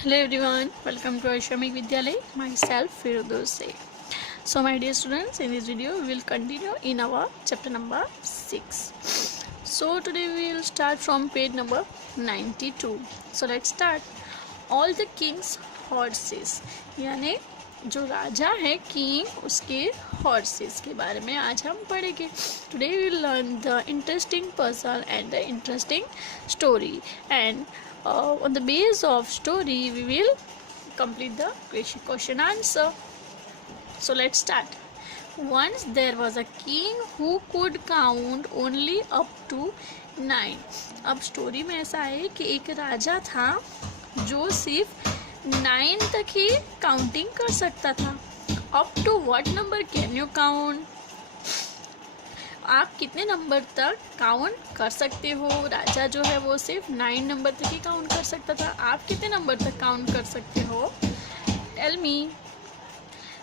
Hello everyone, welcome to Ashramik Vidyalay. Myself Firdaus Sheikh. So my dear students, in this video we will continue in our chapter number 6. So today we will start from page number 92. So let's start. All the king's horses, यानी जो राजा है king उसके horses के बारे में आज हम पढ़ेंगे. Today we will learn the interesting person and the interesting story and on the base of story we will complete the question answer. So let's start. Once there was a king who could count only up to 9. अब story में ऐसा है कि एक राजा था जो सिर्फ 9 तक ही काउंटिंग कर सकता था. Up to what number can you count? आप कितने नंबर तक काउंट कर सकते हो? राजा जो है वो सिर्फ 9 नंबर तक ही काउंट कर सकता था. आप कितने नंबर तक काउंट कर सकते हो? Tell me.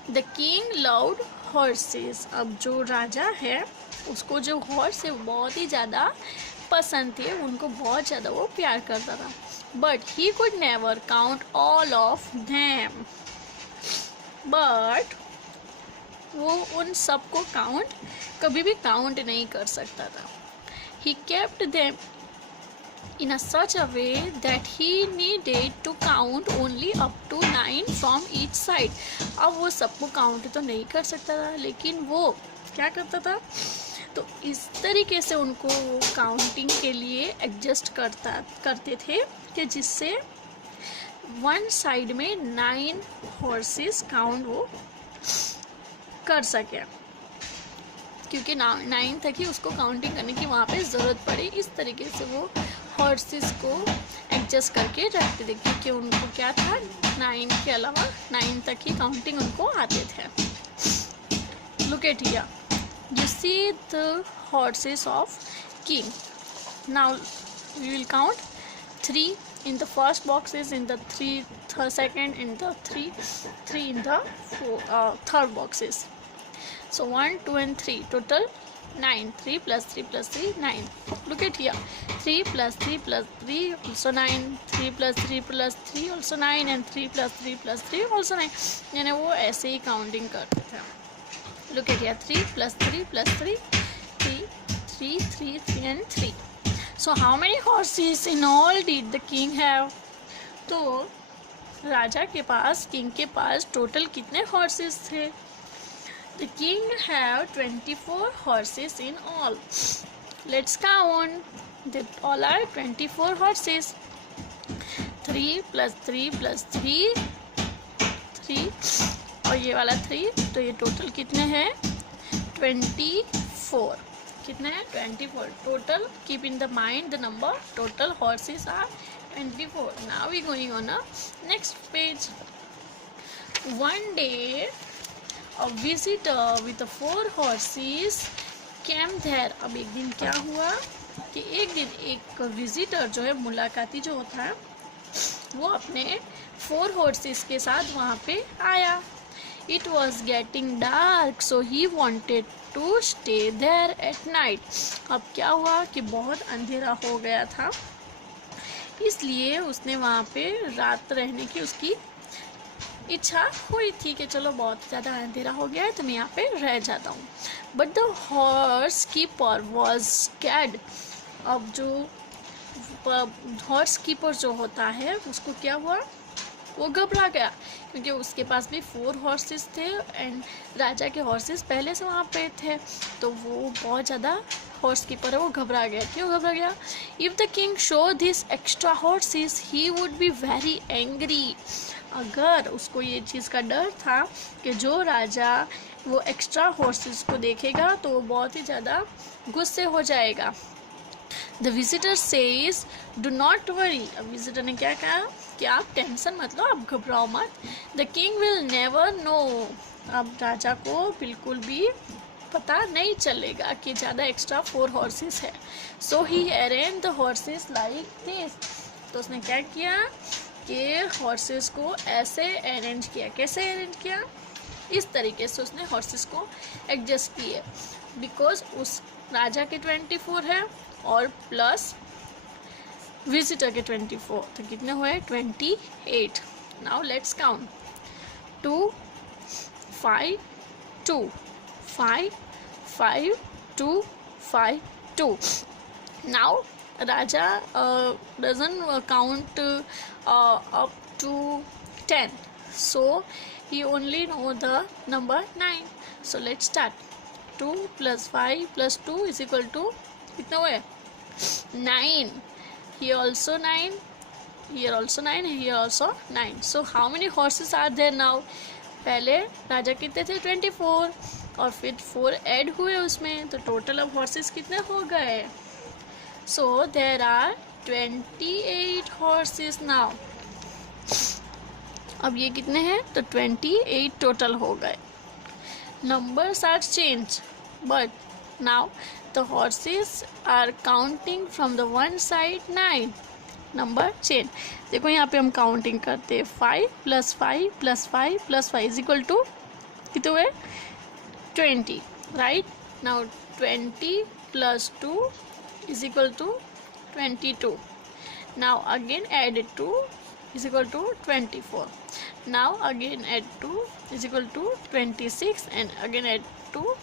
The king loved horses. अब जो राजा है उसको जो हॉर्स है बहुत ही ज़्यादा पसंद थे, उनको बहुत ज़्यादा वो प्यार करता था. But he could never count all of them. But वो उन सबको कभी भी काउंट नहीं कर सकता था. He kept them in a such a way that he needed to count only up to 9 from each side. अब वो सबको काउंट तो नहीं कर सकता था, लेकिन वो क्या करता था, तो इस तरीके से उनको काउंटिंग के लिए एडजस्ट करते थे कि जिससे वन साइड में 9 हॉर्सेस काउंट वो कर सके, क्योंकि 9 तक ही उसको काउंटिंग करने की वहाँ पे ज़रूरत पड़ी. इस तरीके से वो हॉर्सेस को एडजस्ट करके रखते थे, क्योंकि उनको क्या था, 9 के अलावा 9 तक ही काउंटिंग उनको आते थे. Look at here, you see the horses of king. Now we will count 3 in the first boxes, in the second, in the three in the third boxes. So 1, 2 and 3, total 9. 3 plus 3 plus 3, 9. Look at here, 3 plus 3 plus 3 also 9, 3 plus 3 plus 3 also 9 and 3 plus 3 plus 3 also 9. यानी वो ऐसे ही counting करते थे. Look at here, 3 plus 3 plus 3, 3 and 3. So how many horses in all did the king have? तो राजा के पास, king के पास total कितने horses थे? The king have 24 horses in all. Let's count. They all are 24 horses. 3 plus 3 plus 3, 3 और ये वाला 3, तो ये टोटल कितने हैं? 24. कितने हैं? 24 total. Keep in the mind the number. Total horses are 24. Now we going on a next page. One day a visitor with 4 horses came there. अब एक दिन क्या हुआ कि एक दिन एक विजिटर जो है, मुलाकाती जो होता है, वो अपने 4 हॉर्सेस के साथ वहाँ पे आया. It was getting dark, so he wanted to stay there at night. अब क्या हुआ कि बहुत अंधेरा हो गया था, इसलिए उसने वहाँ पे रात रहने की उसकी इच्छा हुई थी कि चलो बहुत ज़्यादा अंधेरा हो गया है तो मैं यहाँ पे रह जाता हूँ. But the horse keeper was scared. अब जो हॉर्स कीपर जो होता है उसको क्या हुआ, वो घबरा गया, क्योंकि उसके पास भी 4 हॉर्सेस थे एंड राजा के हॉर्सेस पहले से वहाँ पे थे, तो वो बहुत ज़्यादा हॉर्स कीपर है वो घबरा गया. क्यों घबरा गया? If the king show this extra horses he would be very angry. अगर उसको ये चीज़ का डर था कि जो राजा वो एक्स्ट्रा हॉर्सेस को देखेगा तो वो बहुत ही ज़्यादा गुस्से हो जाएगा. The visitor says do not worry. अब विजिटर ने क्या कहा कि आप टेंशन मत लो, आप घबराओ मत. The king will never know. अब राजा को बिल्कुल भी पता नहीं चलेगा कि ज़्यादा एक्स्ट्रा 4 हॉर्सेस है. So he arrange the horses like this. तो उसने क्या किया कि हॉर्सेस को ऐसे अरेंज किया. कैसे अरेंज किया? इस तरीके से उसने हॉर्सेस को एडजस्ट किए, बिकॉज उस राजा के 24 है और प्लस विजिटर के 24, तो कितने हुए 28. Now let's count 2 5 2 5 5 2 5 2. Now Raja doesn't count up to 10, so he only know the number 9. So let's start. 2 plus 5 plus 2 is equal to कितना हुआ 9. Here also 9, here also 9, here also 9. So how many horses are there now? पहले राजा कितने थे 24 और फिर 4 add हुए उसमें, तो टोटल अब हॉर्सेस कितने हो गए? So there are 28 horses now. अब ये कितने हैं? तो 28 टोटल हो गए. Numbers are changed, but now the horses are counting from the one side 9. Number change. देखो यहाँ पे हम काउंटिंग करते हैं 5 + 5 + 5 + 5 is equal to कितने हुए 20, right? Now 20 + 2 is equal to 22. Now again add 2 is equal to 24. Now again add 2 is equal to 26, and again add 2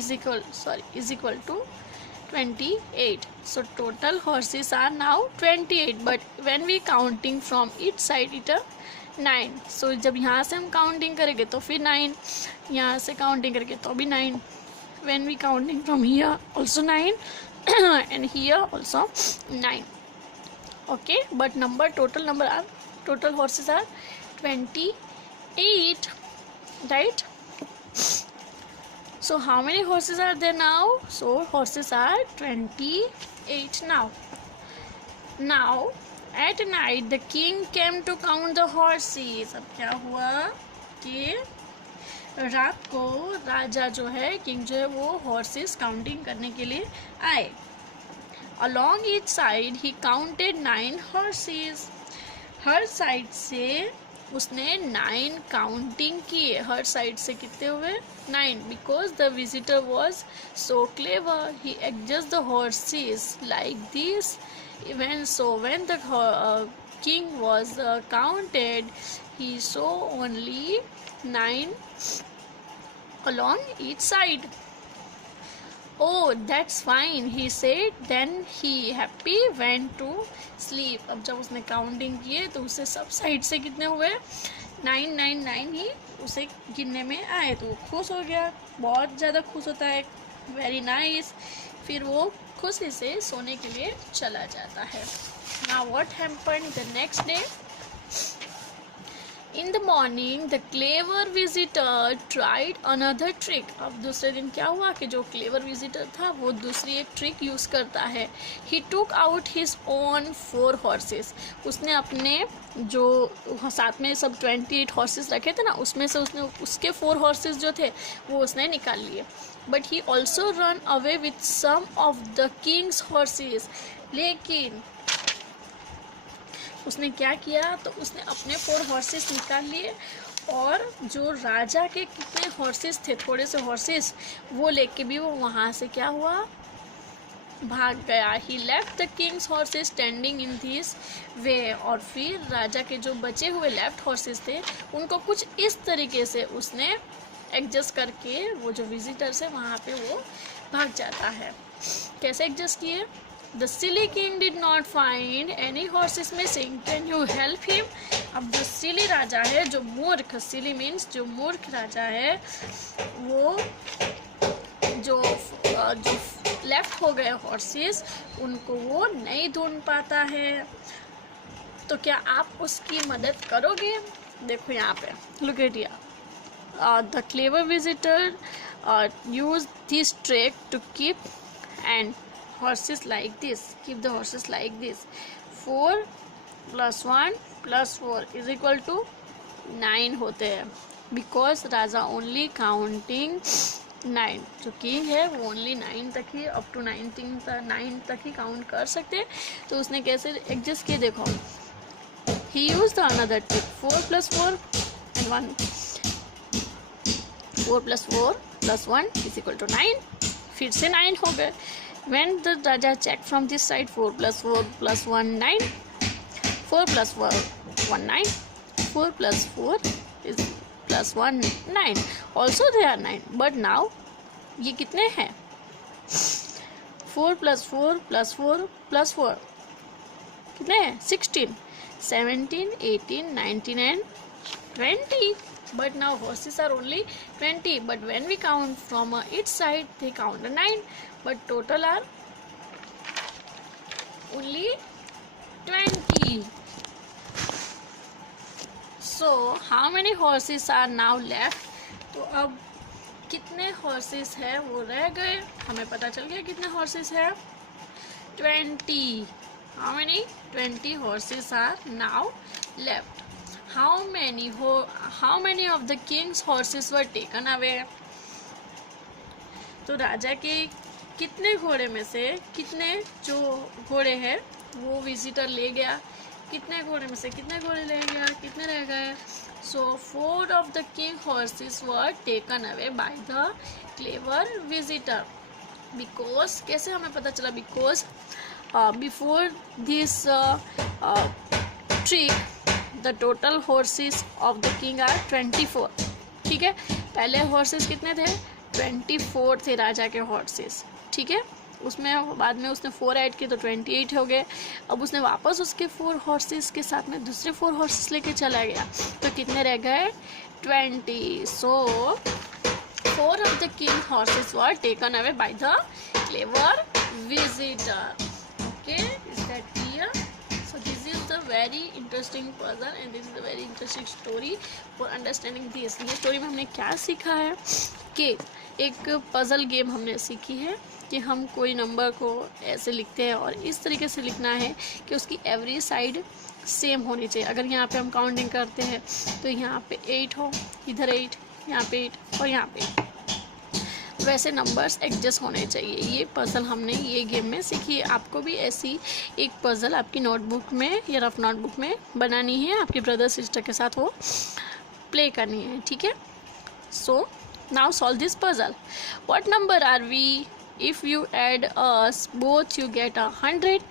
is equal to 28. So total horses are now 28, but when we counting from each side it 9. So जब यहाँ से हम counting करेंगे तो फिर 9, यहाँ से counting करेंगे तो भी 9. When we counting from here also 9 and here also 9. Okay, but total horses are 28, right? So how many horses are there now? So horses are 28 now. Now at night the king came to count the horses. अब क्या हुआ कि रात को राजा जो है, king जो है, वो हॉर्सेस काउंटिंग करने के लिए आए. Along each side he counted 9 horses. Her side से उसने 9 काउंटिंग किए. हर साइड से कितने हुए 9. Because the visitor was so clever, he adjusted the horses like this. When the king was counted, he saw only 9 along each side. Oh, that's fine, he said. Then he happy went to sleep. अब जब उसने counting किए तो उसे सब side से कितने हुए 9 9 9 ही उसे गिनने में आए, तो वो खुश हो गया. बहुत ज़्यादा खुश होता है. Very nice. फिर वो खुशी से सोने के लिए चला जाता है. Now what happened the next day? In the morning the clever visitor tried another trick. अब दूसरे दिन क्या हुआ कि जो clever visitor था वो दूसरी एक ट्रिक यूज़ करता है. He took out his own 4 horses. उसने अपने जो साथ में सब 28 horses रखे थे ना, उसमें से उसने उसके 4 horses जो थे वो उसने निकाल लिए. But he also ran away with some of the king's horses. लेकिन उसने क्या किया, तो उसने अपने 4 हॉर्सेस निकाल लिए और जो राजा के कितने हॉर्सेस थे, थोड़े से हॉर्सेस, वो लेके भी वो वहाँ से क्या हुआ, भाग गया. He left the king's horses standing in this way. और फिर राजा के जो बचे हुए लेफ्ट हॉर्सेस थे उनको कुछ इस तरीके से उसने एडजस्ट करके वो जो विजिटर्स है वहाँ पे वो भाग जाता है. कैसे एडजस्ट किए? The silly king did not find any horses missing. Can you help him? अब जो silly राजा है, जो मूर्ख, silly means जो मूर्ख राजा है, वो जो लेफ्ट हो गए हॉर्सेस उनको वो नहीं ढूंढ पाता है. तो क्या आप उसकी मदद करोगे? देखो यहाँ पे, look at here. The clever visitor used this trick to keep horses like this. Keep the horses like this. 4 + 1 + 4 is equal to 9 होते हैं. Because Raja only counting 9. जो किंग है वो ओनली 9 तक ही, अप टू 9 तक ही काउंट कर सकते हैं. तो उसने कैसे एडजस्ट किए देखो. He used another trick. 4 + 4 and 1. 4 + 4 + 1 is equal to 9. फिर से 9 हो गए. When the Raja checked from this side, 4 plus 4 plus 1 9, 4 plus 4 1 9, 4 plus 4 is plus 1 9. Also they are 9, but now ये कितने हैं? 4 plus 4 plus 4 plus 4 कितने हैं? 16, 17, 18, 19 and 20. But now horses are only 20. But when we count from each side, they count 9. But total are only 20. So how many horses are now left? तो अब कितने horses है वो रह गए? हमें पता चल गया कितने horses है? 20. How many? 20 horses are now left. How many of the king's horses were taken away? तो राजा के कितने घोड़े में से कितने जो घोड़े हैं वो विजिटर ले गया? कितने घोड़े में से कितने घोड़े ले गया? कितने रह गए? So 4 of the king horses were taken away by the clever visitor. Because कैसे हमें पता चला? Because before this trick the total horses of the king are 24. ठीक है, पहले horses कितने थे? 24 थे राजा के horses. ठीक है, उसमें बाद में उसने 4 ऐड किए तो 28 हो गए. अब उसने वापस उसके 4 horses के साथ में दूसरे 4 horses लेके चला गया तो कितने रह गए? 20. So 4 of the king horses were taken away by the clever visitor. Okay, is that clear? So this is the very interesting puzzle and this is the very interesting story for understanding this. ये story में हमने क्या सीखा है कि एक puzzle game हमने सीखी है कि हम कोई नंबर को ऐसे लिखते हैं और इस तरीके से लिखना है कि उसकी एवरी साइड सेम होनी चाहिए. अगर यहाँ पे हम काउंटिंग करते हैं तो यहाँ पे 8 हो, इधर 8, यहाँ पे 8 और यहाँ पे 8, वैसे नंबर्स एडजस्ट होने चाहिए. ये पज़ल हमने ये गेम में सीखी है. आपको भी ऐसी एक पज़ल आपकी नोटबुक में या रफ नोटबुक में बनानी है, आपके ब्रदर सिस्टर के साथ वो प्ले करनी है. ठीक है, so now solve this puzzle. What number are we? If you add us both you get 100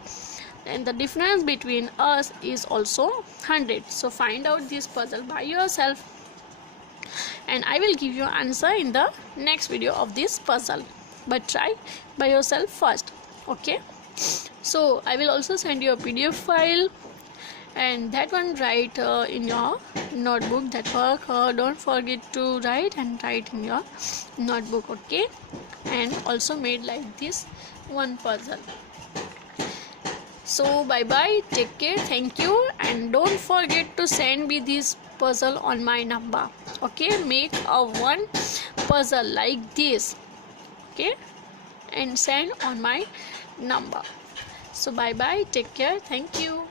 and the difference between us is also 100. So find out this puzzle by yourself and I will give you answer in the next video of this puzzle, but try by yourself first. Okay, so I will also send you a PDF file and that one write in your notebook. That work don't forget to write and write in your notebook. Okay, and also made like this one puzzle. So bye bye, take care, thank you, and don't forget to send me this puzzle on my number. Okay, make a one puzzle like this, okay, and send on my number. So bye bye, take care, thank you.